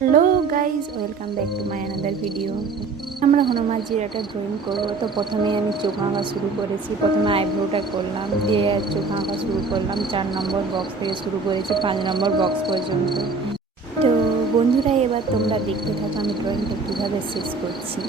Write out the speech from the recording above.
Hello guys, welcome back to my another video. আমরা হনুমানজির একটা ড্রয়িং করবো। তো প্রথমে আমি চোখ আঁকা শুরু করেছি। প্রথমে আইব্রোটা করলাম, দিয়ে চোখ আঁকা শুরু করলাম। 4 নম্বর বক্স থেকে শুরু করেছি 5 নম্বর বক্স পর্যন্ত। তো বন্ধুরা, এবার তোমরা দেখতে থাকো আমি ড্রয়িংটা কীভাবে শেষ করছি।